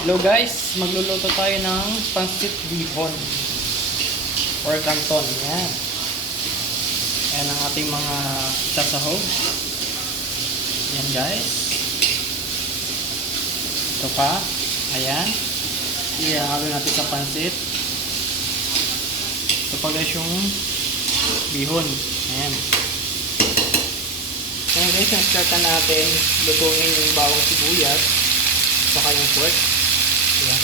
Hello guys, magluluto tayo ng pancit bihon or canton. Yan. Yan ang ating mga sasahog. Yan guys. Ito pa. Ayan. Ihahalo natin sa pancit. Ito pa guys yung bihon. Ayan. Ayan guys, start na natin lutuin yung bawang sibuyas saka yung pork. Ayan.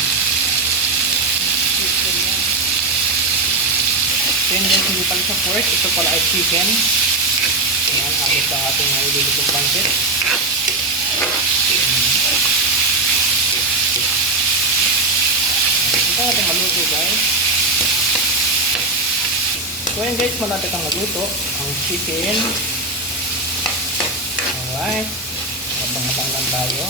So yun guys, hindi pala sa pork. Ito pala ay chicken. Ayan, habit sa ating ilulutong pancit. Ito natin maluto guys. So yun guys, malapit ang maluto ang chicken. Alright. Mabang-mabang lang tayo.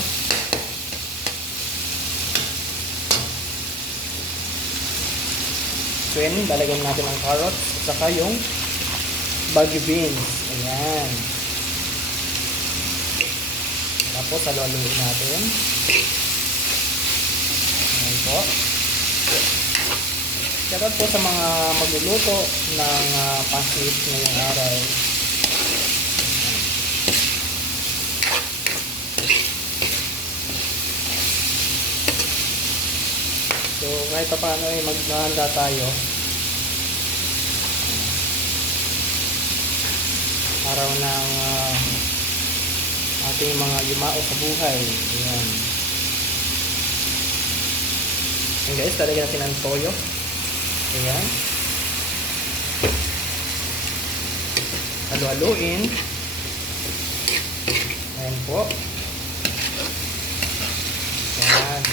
So yan, lalagyan natin ang carrots at saka yung bagu beans. Ayan. Tapos haluhaluin natin. Ayan po. Shoutout po sa mga magluluto ng pancit ngayong araw. So kahit pa paano ay maghahanda tayo. Araw ng ating mga yumao sa buhay. Ayan. Ayan guys, talagyan natin ang toyo. Ayan. Halu-haluin. Ayan po. Ayan.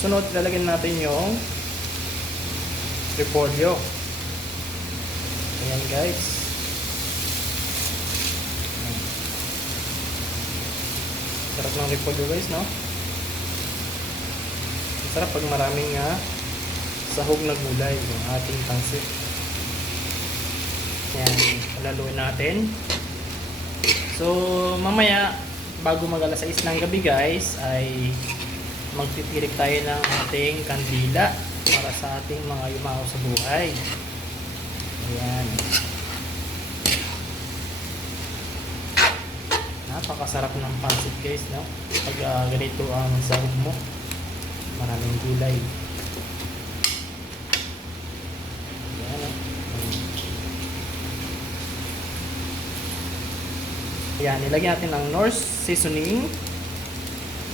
Sunod, lalagyan natin yung repolyo. Ayan guys. Sarap ng repolyo guys, no? Sarap pag maraming sahog na gulay yung ating pancit. Ayan, halaluin natin. So, mamaya bago mag-alas 6 ng gabi guys ay magtitirik tayo ng ating kandila para sa ating mga yumao sa buhay. Ayan. Napakasarap ng pancit guys, no? Pag ganito ang sahog mo, maraming gulay. Ayan. Ayan, nilagyan natin ang Norse seasoning.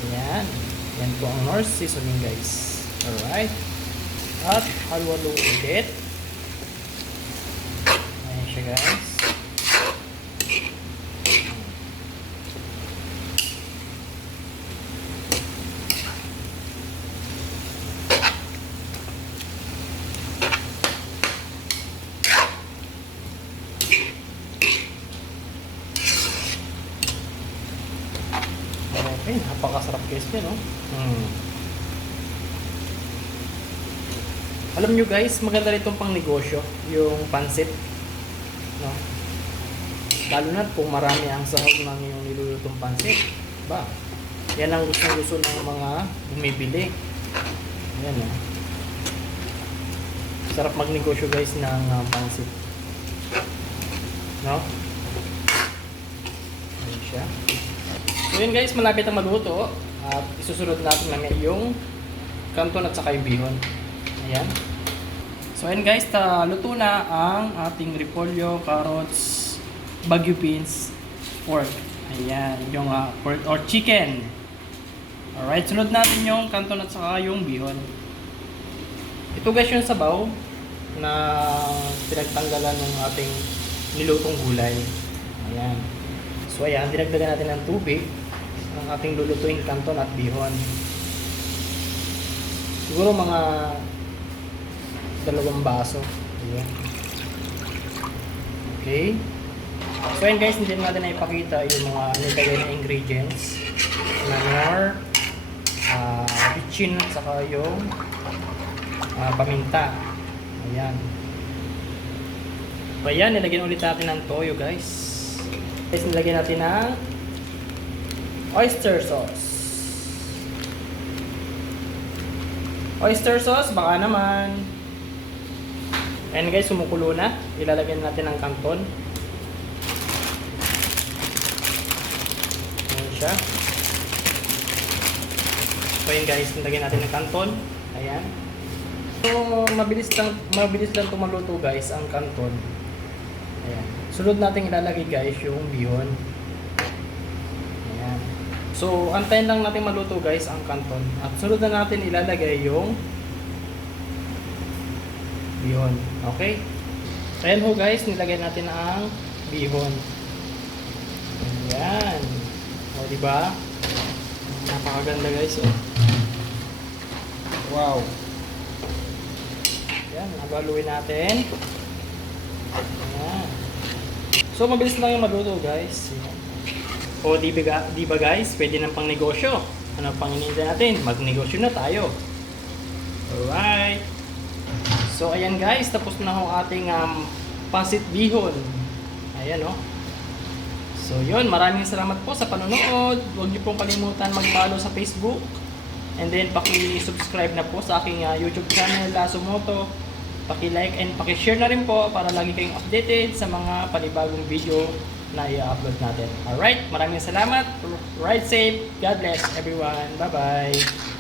Ayan. Yan po ang Norse seasoning guys. Alright. At halu-halu ulit. Ayan siya guys. Okay, napakasarap guys yan, no? Alam nyo guys, maganda rin itong pang negosyo, yung pancit, no? Lalo na kung marami ang sahog ng yung nilulutong pancit, ba? Yan ang gusto ng mga bumibili. Yan, no? Sarap magnegosyo guys ng pancit, no? Ayan siya. So yun guys, malapit ang maluto at isusunod natin namin yung canton at saka yung bihon. Ayan. So yun guys, luto na ang ating repolyo, carrots, bagu beans, pork. Ayan, yung pork or chicken. Alright, sunod natin yung canton at saka yung bihon. Ito guys yung sabaw na pinagtanggalan ng ating nilutong gulay. Ayan. So ayan, dinagdagan natin ng tubig ang ating lulutuing canton at bihon. Siguro mga 2 baso. Ayan. Okay. So ayan guys, hindi natin na ipakita yung mga nilagay na ingredients na nor, bitchin at saka yung paminta. Ayan. So ayan, nilagyan ulit natin ng toyo guys. Guys, nilagyan natin ng oyster sauce. Oyster sauce, baka naman. Ayan guys, sumukulo na. Ilalagyan natin ng kanton. Ayan siya. So ayan guys, nilagyan natin ng kanton. Ayan. So mabilis lang tumaluto guys ang kanton. Ayan. Sunod natin ilalagay guys yung bihon. Ayan. So antayin lang natin maluto guys ang kanton. At sunod na natin ilalagay yung bihon. Okay? Ayan ho guys, nilagay natin ang bihon. Ayan. O diba? Napakaganda guys. Oh. Wow. Ayan, haluin natin. Ayan. So mabilis lang yung maluto guys. Ayan. O diba guys, pwede nang pang negosyo. Ano pang hinihintay natin? Magnegosyo na tayo. Alright. So ayan guys, tapos na ho ating pancit bihon. Ayan o. So yun, maraming salamat po sa panonood. Huwag niyo pong kalimutan mag-follow sa Facebook. And then paki-subscribe na po sa aking YouTube channel, Lasso Moto. Paki-like and paki-share na rin po para lagi kayong updated sa mga panibagong video na i-upload natin. Alright, maraming salamat. Ride safe. God bless everyone. Bye-bye.